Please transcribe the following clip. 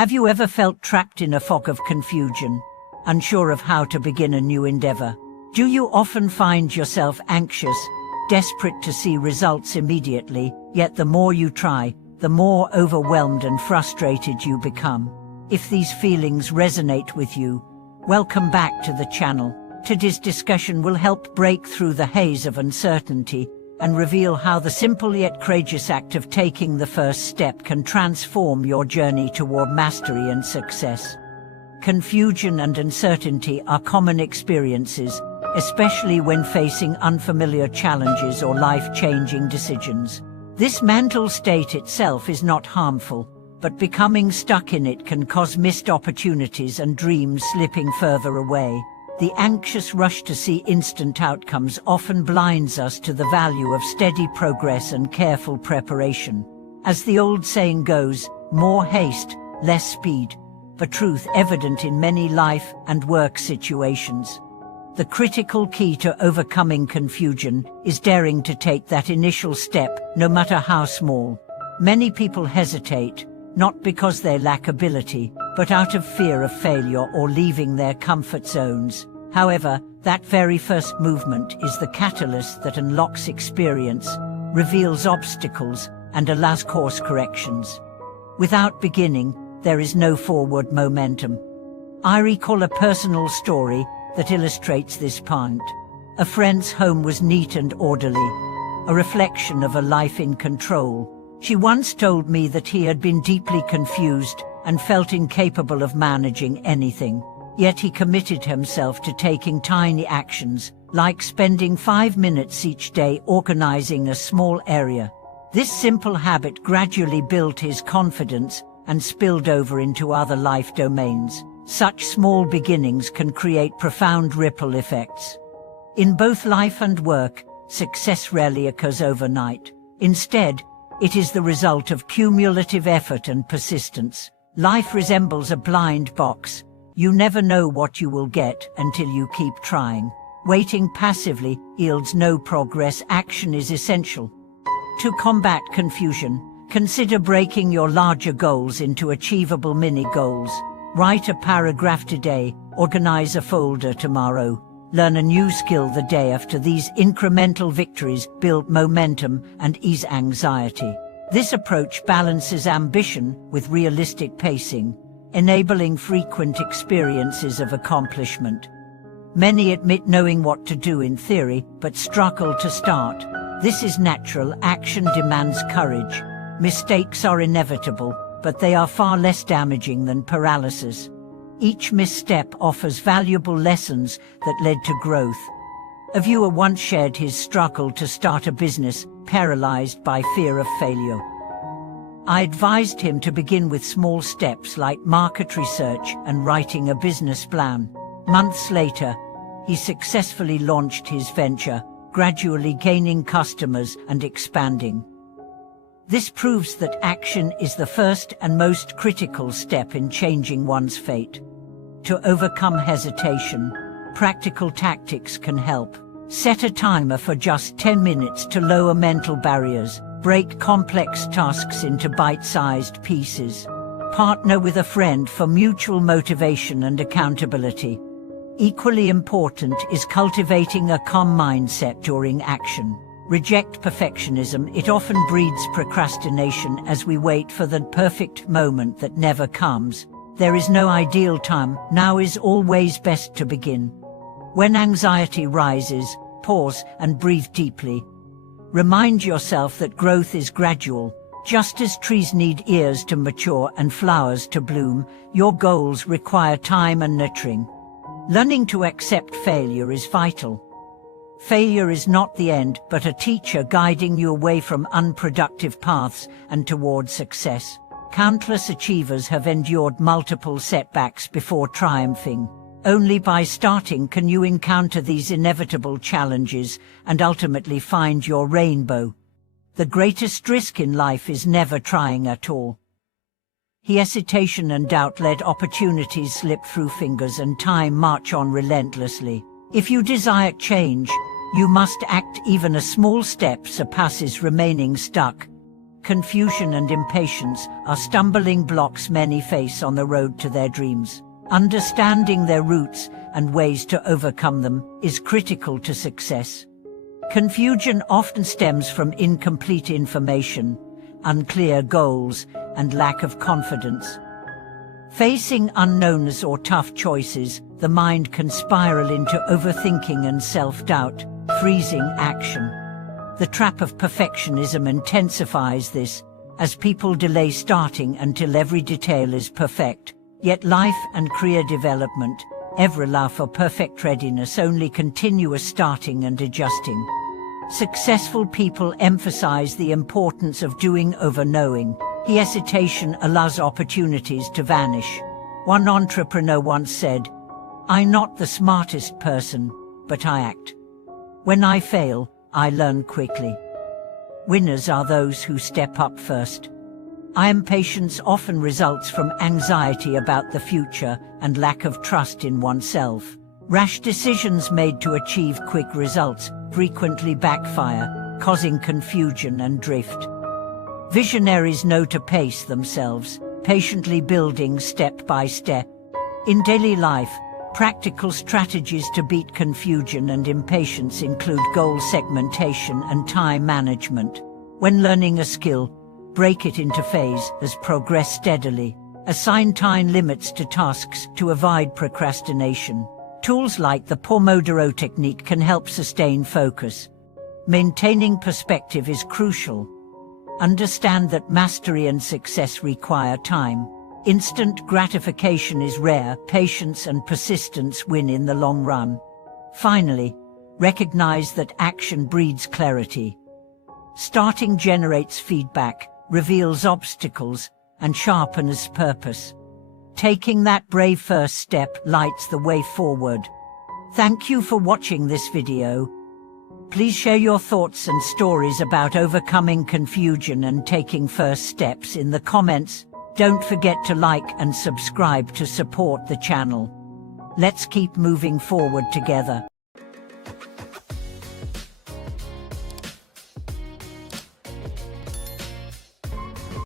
Have you ever felt trapped in a fog of confusion, unsure of how to begin a new endeavor? Do you often find yourself anxious, desperate to see results immediately, yet the more you try, the more overwhelmed and frustrated you become? If these feelings resonate with you, welcome back to the channel. Today's discussion will help break through the haze of uncertainty and reveal how the simple yet courageous act of taking the first step can transform your journey toward mastery and success. Confusion and uncertainty are common experiences, especially when facing unfamiliar challenges or life-changing decisions. This mental state itself is not harmful, but becoming stuck in it can cause missed opportunities and dreams slipping further away. The anxious rush to see instant outcomes often blinds us to the value of steady progress and careful preparation. As the old saying goes, more haste, less speed, a truth evident in many life and work situations. The critical key to overcoming confusion is daring to take that initial step, no matter how small. Many people hesitate, not because they lack ability, but out of fear of failure or leaving their comfort zones. However, that very first movement is the catalyst that unlocks experience, reveals obstacles, and allows course corrections. Without beginning, there is no forward momentum. I recall a personal story that illustrates this point. A friend's home was neat and orderly, a reflection of a life in control. She once told me that he had been deeply confused and felt incapable of managing anything. Yet he committed himself to taking tiny actions, like spending 5 minutes each day organizing a small area. This simple habit gradually built his confidence and spilled over into other life domains. Such small beginnings can create profound ripple effects. In both life and work, success rarely occurs overnight. Instead, it is the result of cumulative effort and persistence. Life resembles a blind box. You never know what you will get until you keep trying. Waiting passively yields no progress. Action is essential. To combat confusion, consider breaking your larger goals into achievable mini-goals. Write a paragraph today, organize a folder tomorrow, learn a new skill the day after. These incremental victories build momentum and ease anxiety. This approach balances ambition with realistic pacing, enabling frequent experiences of accomplishment. Many admit knowing what to do in theory, but struggle to start. This is natural. Action demands courage. Mistakes are inevitable, but they are far less damaging than paralysis. Each misstep offers valuable lessons that led to growth. A viewer once shared his struggle to start a business, paralyzed by fear of failure. I advised him to begin with small steps like market research and writing a business plan. Months later, he successfully launched his venture, gradually gaining customers and expanding. This proves that action is the first and most critical step in changing one's fate. To overcome hesitation, practical tactics can help. Set a timer for just 10 minutes to lower mental barriers. Break complex tasks into bite-sized pieces. Partner with a friend for mutual motivation and accountability. Equally important is cultivating a calm mindset during action. Reject perfectionism. It often breeds procrastination as we wait for the perfect moment that never comes. There is no ideal time. Now is always best to begin. When anxiety rises, pause and breathe deeply. Remind yourself that growth is gradual. Just as trees need years to mature and flowers to bloom, your goals require time and nurturing. Learning to accept failure is vital. Failure is not the end, but a teacher guiding you away from unproductive paths and toward success. Countless achievers have endured multiple setbacks before triumphing. Only by starting can you encounter these inevitable challenges and ultimately find your rainbow. The greatest risk in life is never trying at all. Hesitation and doubt let opportunities slip through fingers and time march on relentlessly. If you desire change, you must act. Even a small step surpasses remaining stuck. confusion and impatience are stumbling blocks many face on the road to their dreams. Understanding their roots and ways to overcome them is critical to success. Confusion often stems from incomplete information, unclear goals, and lack of confidence. Facing unknowns or tough choices, the mind can spiral into overthinking and self-doubt, freezing action. The trap of perfectionism intensifies this, as people delay starting until every detail is perfect. Yet life and career development ever allow for perfect readiness, only continuous starting and adjusting. Successful people emphasize the importance of doing over knowing. Hesitation allows opportunities to vanish. One entrepreneur once said, "I'm not the smartest person, but I act. When I fail, I learn quickly." Winners are those who step up first. Impatience often results from anxiety about the future and lack of trust in oneself. Rash decisions made to achieve quick results frequently backfire, causing confusion and drift. Visionaries know to pace themselves, patiently building step by step. In daily life, practical strategies to beat confusion and impatience include goal segmentation and time management. When learning a skill, break it into phases, progress steadily. Assign time limits to tasks to avoid procrastination. Tools like the Pomodoro technique can help sustain focus. Maintaining perspective is crucial. Understand that mastery and success require time. Instant gratification is rare. Patience and persistence win in the long run. Finally, recognize that action breeds clarity. Starting generates feedback, reveals obstacles, and sharpens purpose. Taking that brave first step lights the way forward. Thank you for watching this video. Please share your thoughts and stories about overcoming confusion and taking first steps in the comments. Don't forget to like and subscribe to support the channel. Let's keep moving forward together.